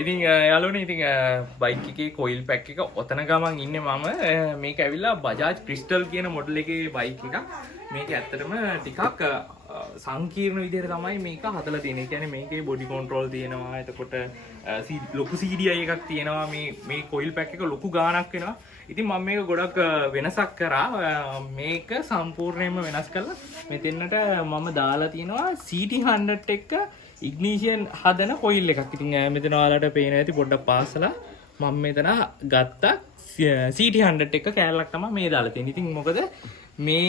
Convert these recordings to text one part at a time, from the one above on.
ඉතින් යාළුවනේ ඉතින් බයික් එකේ කොයිල් පැක් එක ඔතන ගමන් ඉන්නේ මම මේක ඇවිල්ලා බජාජ් ක්‍රිස්ටල් කියන මොඩල් එකේ බයික් එකක්. මේක ඇත්තටම ටිකක් සංකීර්ණ විදිහට තමයි මේක හදලා තියෙන්නේ. ඒ කියන්නේ මේකේ බොඩි කන්ට්‍රෝල් තියෙනවා. එතකොට ලොකු CDI එකක් තියෙනවා. මේ කොයිල් පැක් එක ලොකු ගාණක් වෙනවා. ඉතින් මම මේක ගොඩක් වෙනසක් කරා. මේක සම්පූර්ණයෙන්ම වෙනස් කළා. මෙතෙන්නට මම දාලා තියෙනවා CT100 එක ඉග්නිෂන් හදන කොයිල් එකක්. ඉතින් මෙතන ඔයාලට පේන ඇති පොඩ්ඩක් පාසලා මම මෙතන ගත්තා CT100 එක කෑල්ලක් තමයි මේ දාලා තියෙන්නේ. ඉතින් මොකද මේ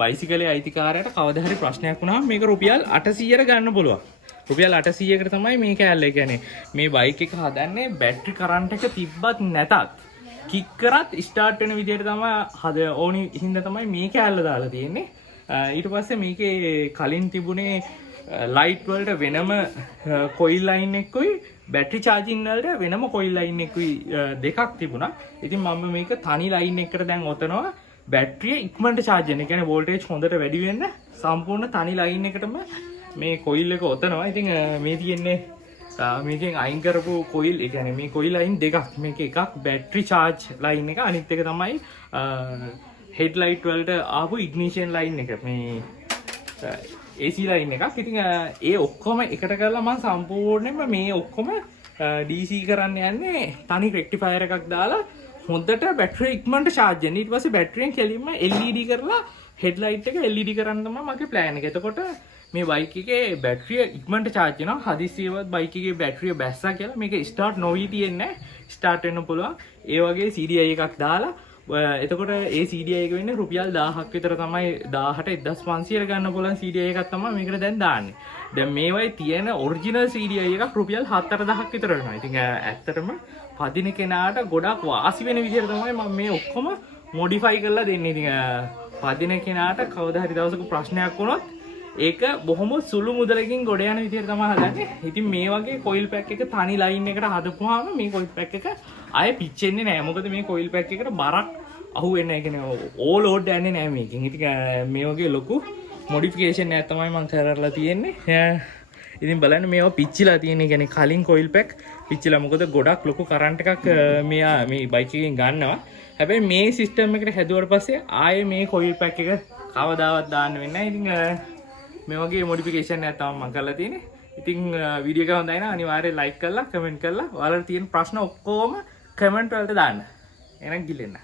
බයිසිකලේ අයිතිකාරයට කවදා හරි ප්‍රශ්නයක් වුණාම මේක රුපියල් 800ට ගන්න පුළුවන්. රුපියල් 800කට තමයි මේ කෑල්ල. ඒ කියන්නේ මේ බයික් එක හදන්නේ බැටරි කරන්ට් එක තිබ්බත් නැතත් කික් කරත් ස්ටාර්ට් වෙන විදිහට තමයි ඕනි හින්දා තමයි මේ කෑල්ල දාලා තියෙන්නේ. ඊට පස්සේ මේකේ කලින් තිබුණේ ලයිට් වලට වෙනම කොයිල් ලයින් එකකුයි බැටරි චාර්ජින් වලට වෙනම කොයිල් ලයින් එකකුයි දෙකක් තිබුණා. ඉතින් මම මේක තනි ලයින් එකකට දැන් ඔතනවා බැටරිය ඉක්මනට චාර්ජ් වෙන. ඒ කියන්නේ වෝල්ටේජ් හොඳට වැඩි වෙන්න සම්පූර්ණ තනි ලයින් එකටම මේ කොයිල් එක ඔතනවා. ඉතින් මේ තියෙන්නේ මේකෙන් අයින් කරපු කොයිල්. ඒ කියන්නේ මේ කොයිල් ලයින් දෙකක්. මේක එකක් බැටරි චාර්ජ් ලයින් එක, අනිත් එක තමයි හෙඩ් ලයිට් වලට ආපු ඉග්නිෂන් ලයින් එක. මේ AC ලයින් එකක්. ඉතින් ඒ ඔක්කොම එකට කරලා මම සම්පූර්ණයෙන්ම මේ ඔක්කොම DC කරන්න යන්නේ තනි රෙක්ටිෆයර් එකක් දාලා හොඳට බැටරිය ඉක්මනට charge වෙන. ඊට පස්සේ බැටරියෙන් කෙලින්ම LED කරලා හෙඩ්ලයිට් එක LED කරන්න තමයි මගේ plan එක. එතකොට මේ බයික් එකේ බැටරිය ඉක්මනට charge වෙනවා. හදිස්සියවත් බයික් එකේ බැටරිය බැස්සා කියලා මේක start නොවී තියෙන්නේ. start වෙන්න පුළුවන්. ඒ වගේ CDI එකක් දාලා එතකොට ඒ CDI එක වෙන්නේ රුපියල් 1000ක් විතර තමයි. 1000ට 1500ට ගන්න පුළුවන් CDI එකක් තමයි මේකට දැන් දාන්නේ. දැන් මේවයි තියෙන ඔරිජිනල් CDI එකක් රුපියල් 7000ක් විතර වෙනවා. ඉතින් ඇත්තටම පදින කෙනාට ගොඩක් වාසි වෙන විදිහට තමයි මම මේ ඔක්කොම මොඩිෆයි කරලා දෙන්නේ. ඉතින් පදින කෙනාට කවදා හරි දවසක ප්‍රශ්නයක් වුණොත් ඒක බොහොම සුළු මුදලකින් ගොඩ යන විදිහට තමයි හදන්නේ. ඉතින් මේ වගේ කොයිල් පැක් එක තනි ලයින් එකට හදපුවාම මේ කොයිල් පැක් එක ආයෙ පිච්චෙන්නේ නැහැ. මොකද මේ කොයිල් පැක් එකට බරක් අහුවෙන්නේ නැහැ. කියන්නේ ඕල් ලෝඩ් යන්නේ නැහැ මේකෙන්. ඉතින් මේ වගේ ලොකු මොඩිෆිකේෂන් එකක් තමයි මම කරලා තියෙන්නේ. ඉතින් බලන්න මේවා පිච්චිලා තියෙන්නේ. කියන්නේ කලින් කොයිල් පැක් පිච්චිලා. මොකද ගොඩක් ලොකු කරන්ට් එකක් මේ බයික් එකෙන් ගන්නවා. හැබැයි මේ සිස්ටම් එකට හැදුවට පස්සේ ආයේ මේ කොයිල් පැක් එක කවදාවත් දාන්න වෙන්නේ නැහැ. ඉතින් මේ වගේ මොඩිෆිකේෂන් එකක් තමයි මම කරලා තියෙන්නේ. ඉතින් වීඩියෝ එක හොඳයි නම් අනිවාර්යයෙන් ලයික් කරලා කමෙන්ට් කරලා ඔයාලට තියෙන ප්‍රශ්න ඔක්කොම කමෙන්ට් වලට දාන්න. එහෙනම් ගිලෙන්න.